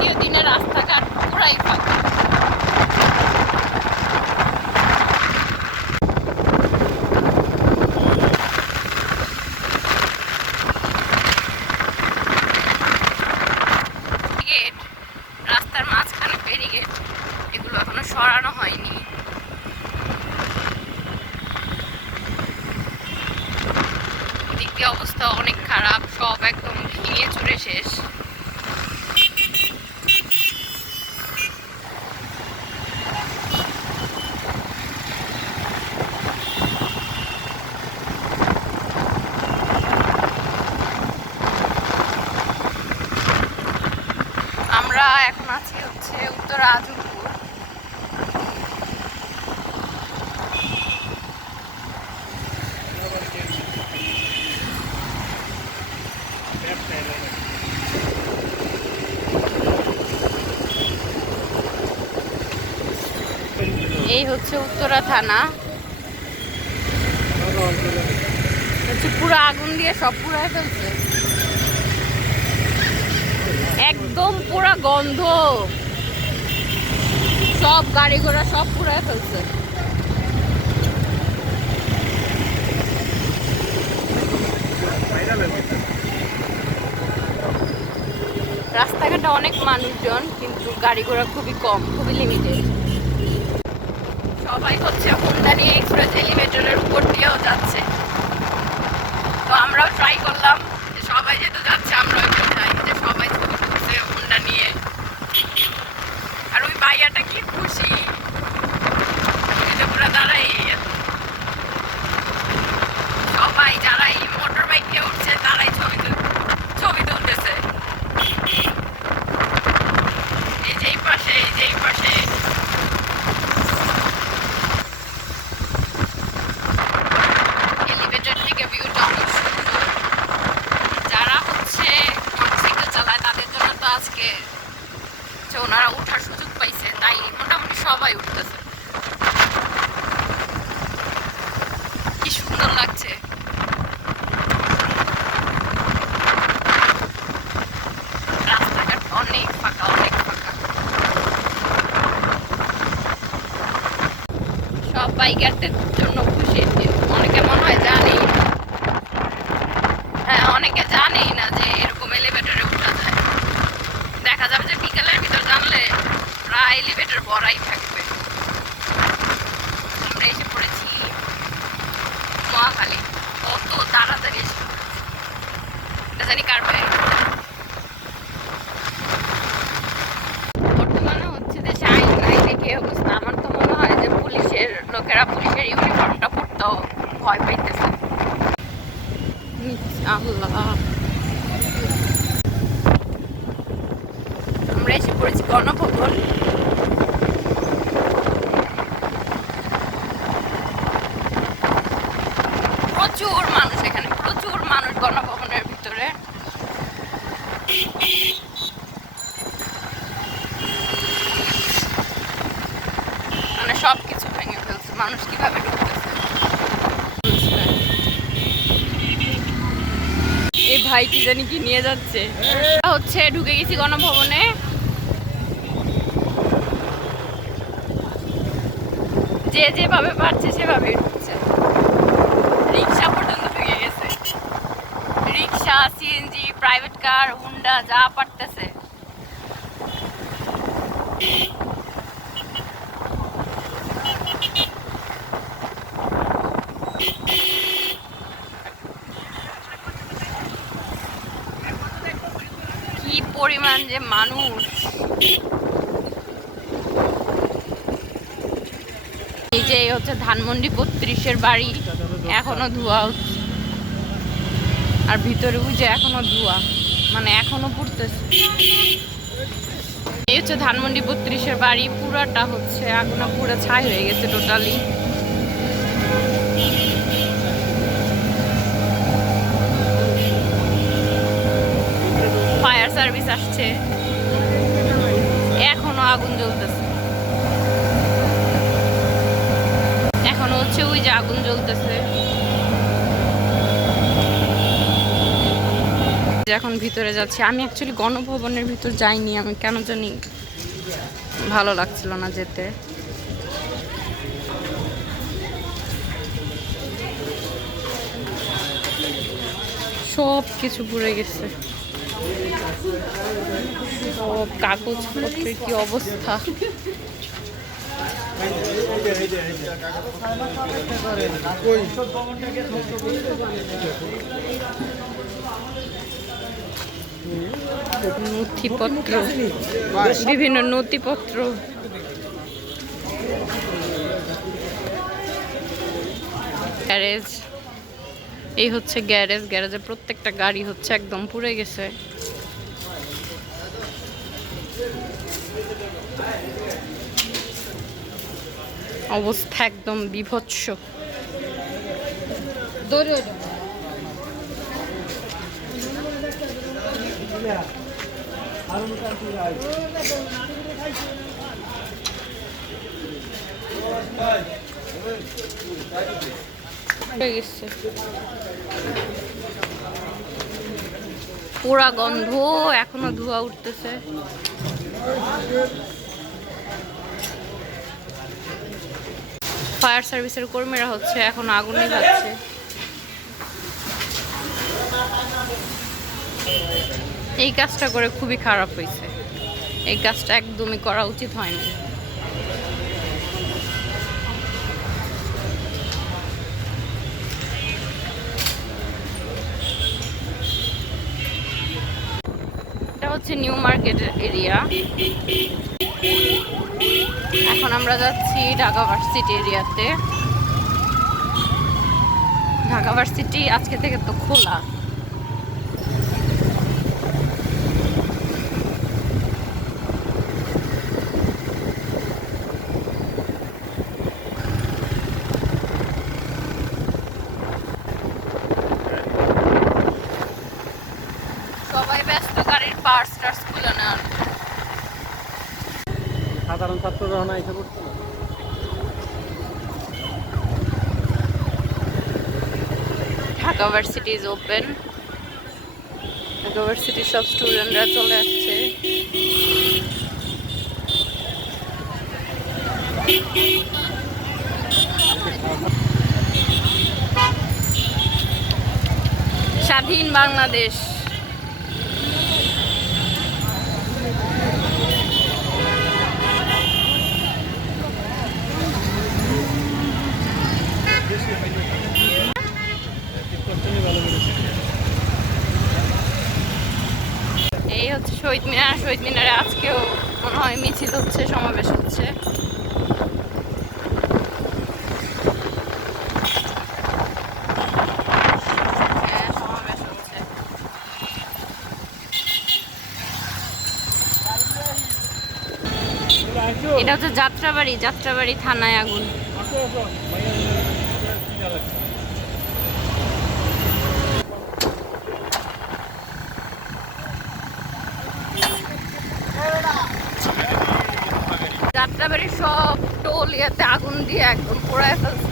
দ্বিতীয় দিনে রাস্তাঘাট পুরাই ফাঁকা। রাস্তার মাঝখানে ব্যারিকেড, এগুলো এখনো সরানো হয়নি। দিক দিয়ে অবস্থা অনেক খারাপ, সব একদম ভেঙে চুরে শেষ। আমরা এখন আছি হচ্ছে উত্তর আজমপুর। এই হচ্ছে উত্তরা থানা, হচ্ছে পুরো আগুন দিয়ে সব পুরায় ফেলছে, একদম পুরা গন্ধ, সব গাড়ি ঘোড়া সব পুরায় ফেলছে। রাস্তাঘাটে অনেক মানুষজন, কিন্তু গাড়ি ঘোড়া খুবই কম, খুবই লিমিটেড। সবাই হচ্ছে হোন্ডা নিয়ে এক্সপ্রেস এলিভেটরের উপর দিয়েও যাচ্ছে। তো আমরাও ট্রাই করলাম যে সবাই যেহেতু যাচ্ছে আমরাও একটু যাই, যে সবাই ছবি তুলছে হোন্ডা নিয়ে। আর ওই ভাইয়াটা কি খুশি, পুরো দাঁড়াই, সবাই যারাই মোটর বাইকে উঠছে তারাই ছবি তুলতেছে। এই যে পাশে, এই যে পাশে এলিভেটর থেকে ভিউটা অনেক সুন্দর। যারা হচ্ছে মোটরসাইকেল চালায় তাদের জন্য তো আজকে ওনারা ওঠার সুযোগ পাইছে, তাই মোটামুটি সবাই উঠতেছে। কি সুন্দর লাগছে। রাস্তাঘাট অনেক ফাঁকা, অনেক ফাঁকা। সব বাইকারদের জন্য খুশি, অনেকে মনে হয় জানেই না। হ্যাঁ, অনেকে জানেই না যে এরকম এলিভেটরে উঠা যায়। দেখা যাবে যে বিকেলের ভিতর জানলে প্রায় এলিভেটর ভরাই থাকবে। আমরা এসে পড়েছি মহাখালী। কত তাড়াতাড়ি এসে জানি কার ভাই। বর্তমানে হচ্ছে যে শাইন নাই দেখে অবস্থা, আমার তো মনে হয় যে পুলিশের লোকেরা পুলিশের ইউনিফর্মটা পরতেও ভয় পাইতেছে। আল্লাহ, আমরা এসে পড়েছি গণভবন। প্রচুর মানুষ এখানে, প্রচুর মানুষ গণভবনের ভিতরে। মানে সবকিছু ভেঙে ফেলছে, মানুষ কিভাবে ঢুকতেছে। এই ভাই কি জানি কি নিয়ে যাচ্ছে। হচ্ছে ঢুকে গেছি গণভবনে। যে যেভাবে পারছে সেভাবে ঢুকছে। রিক্সা পর্যন্ত ঢুকে গেছে, রিক্সা, সিএনজি, প্রাইভেট কার, হুন্ডা, যা পারতেছে। কি পরিমাণ যে মানুষ। এই যে হচ্ছে ধানমন্ডি 32-এর বাড়ি, এখনো ধোয়া হচ্ছে। আর ভিতরে বুঝে এখনো ধোয়া, মানে এখনো পুড়তেছে। এই হচ্ছে ধানমন্ডি 32-এর বাড়ি, পুরাটা হচ্ছে আগুনে পুরো ছাই হয়ে গেছে টোটালি। ফায়ার সার্ভিস আসছে, এখনো আগুন জ্বলতেছে, এখনো হচ্ছে ওই যে আগুন জ্বলতেছে। এখন ভিতরে যাচ্ছি। আমি অ্যাকচুয়ালি গণভবনের ভিতর যাইনি, আমি কেন জানি ভালো লাগছিল না যেতে। সব কিছু পুড়ে গেছে, সব কাগজপত্রের কি অবস্থা। নথিপত্র, বিভিন্ন নথিপত্র, গ্যারেজ। এই হচ্ছে গ্যারেজ, গ্যারেজে প্রত্যেকটা গাড়ি হচ্ছে একদম পুড়ে গেছে। অবস্থা একদম বিভৎস। পোড়া গন্ধ, এখনো ধোঁয়া উঠতেছে। ফায়ার সার্ভিসের কর্মীরা হচ্ছে এখন আগুন নিভাচ্ছে। এই কাজটা করে খুবই খারাপ হয়েছে, এই কাজটা একদমই করা উচিত হয়নি। এটা হচ্ছে নিউ মার্কেট এরিয়া। এখন আমরা যাচ্ছি ঢাকা ভার্সিটি এরিয়াতে। ঢাকা ভার্সিটি আজকে থেকে তো খোলা। সবাই ব্যস্ত গাড়ির পার্টস টার্স গুলো নেওয়ার। সাধারণ ছাত্ররা না এসে পড়ছে না। Dhaka varsity is open. Dhaka ভার্সিটির সব স্টুডেন্টরা চলে আসছে। স্বাধীন বাংলাদেশ। এই হচ্ছে শহীদ মিনার। শহীদ মিনারে আজকেও মনে হয় মিছিল হচ্ছে, সমাবেশ হচ্ছে। এটা হচ্ছে যাত্রাবাড়ি, যাত্রাবাড়ি থানায় আগুন। যাত্রাবাড়ির সব টোল ইয়াতে আগুন দিয়ে একদম পোড়ায় ফেলছে।